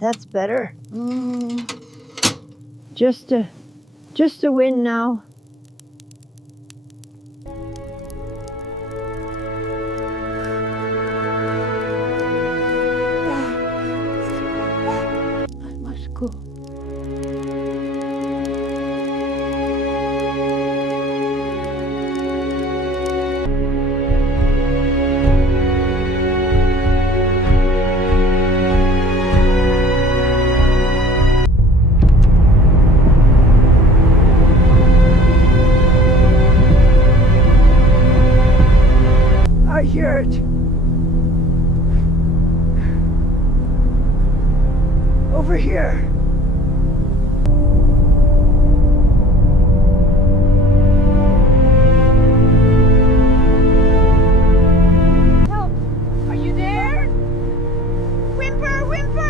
That's better. Just a wind now. I must go. I hear it. Over here. Help! Are you there? Whimper, whimper!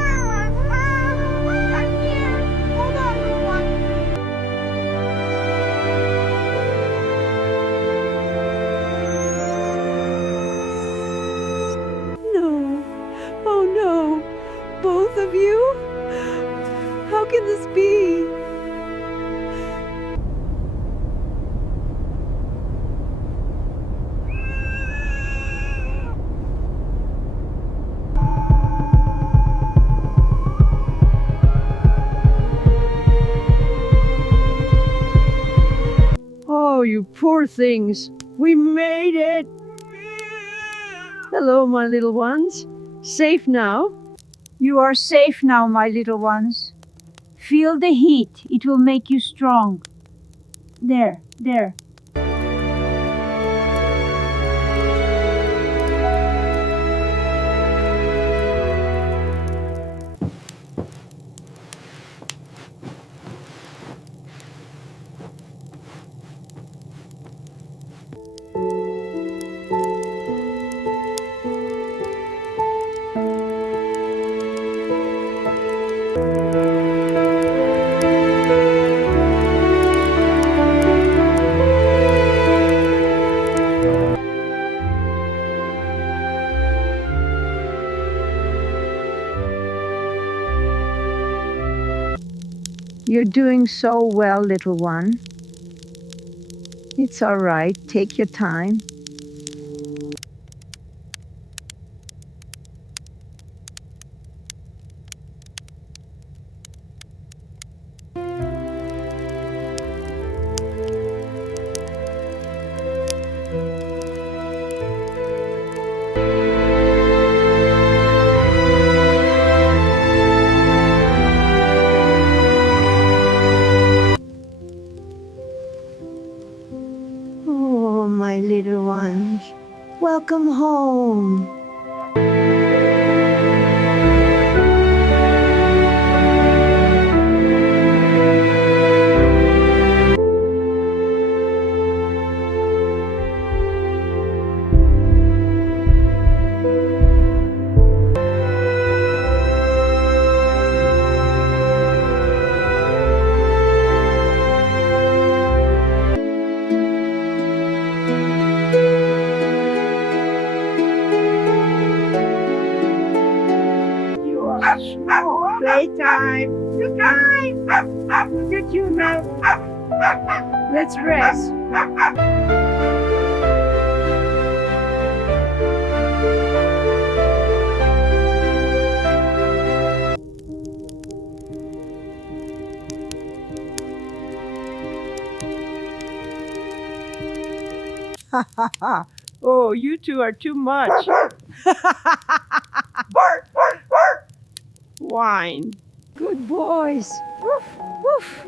I'm here. Hold on, little one. No. Oh no. Both of you? How can this be? Oh, you poor things. We made it. Hello, my little ones. Safe now? You are safe now, my little ones. Feel the heat. It will make you strong. There, there. You're doing so well, little one. It's all right. Take your time. Oh, my little ones. Welcome home. Playtime. Time. Get you now. Let's rest. Ha ha ha. Oh, you two are too much. Wine. Good boys. Woof, woof.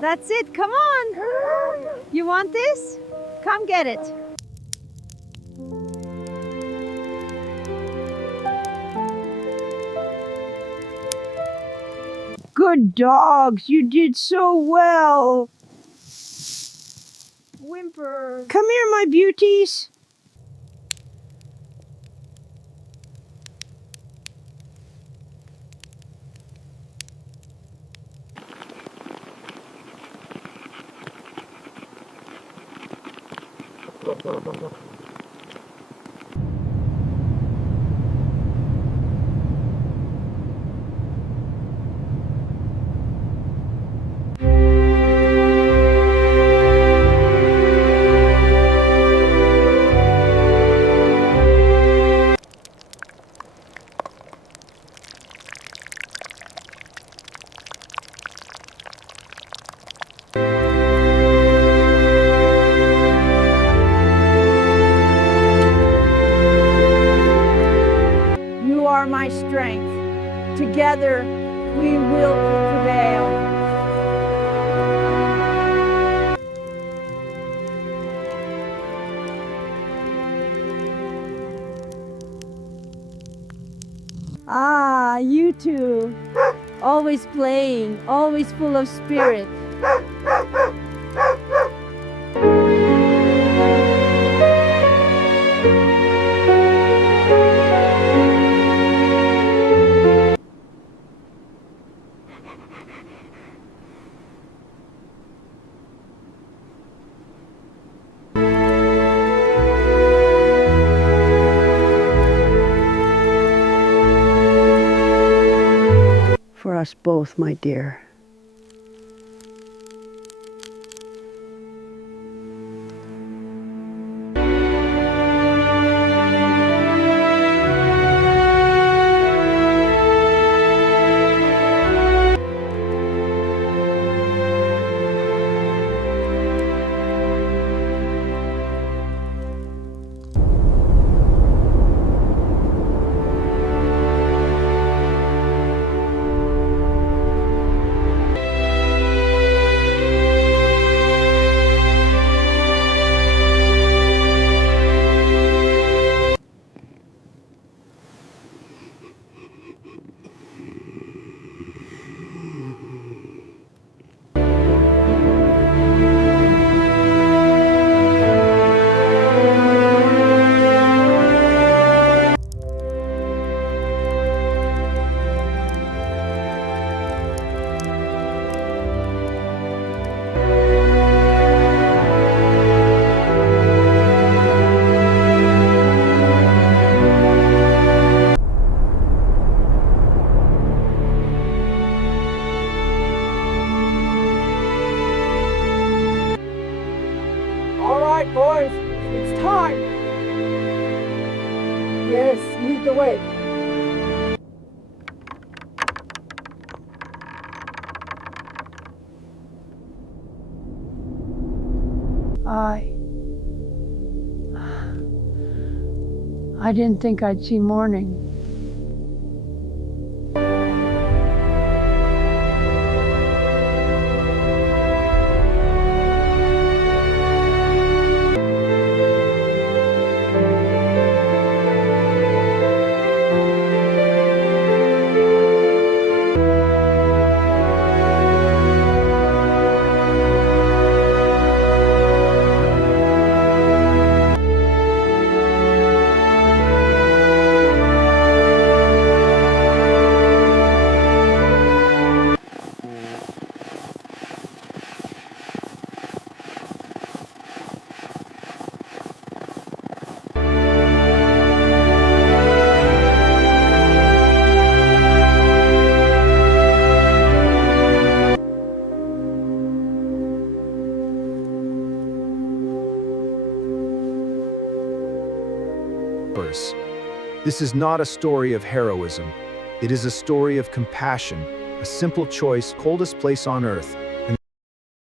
That's it. Come on. You want this? Come get it. Good dogs. You did so well. whimpers. Come here, my beauties. You are my strength. Together we will prevail. Ah, you two. Always playing, always full of spirit. For us both, my dear. Boys, it's time. Yes, lead the way. I didn't think I'd see morning. This is not a story of heroism. It is a story of compassion, a simple choice, coldest place on earth,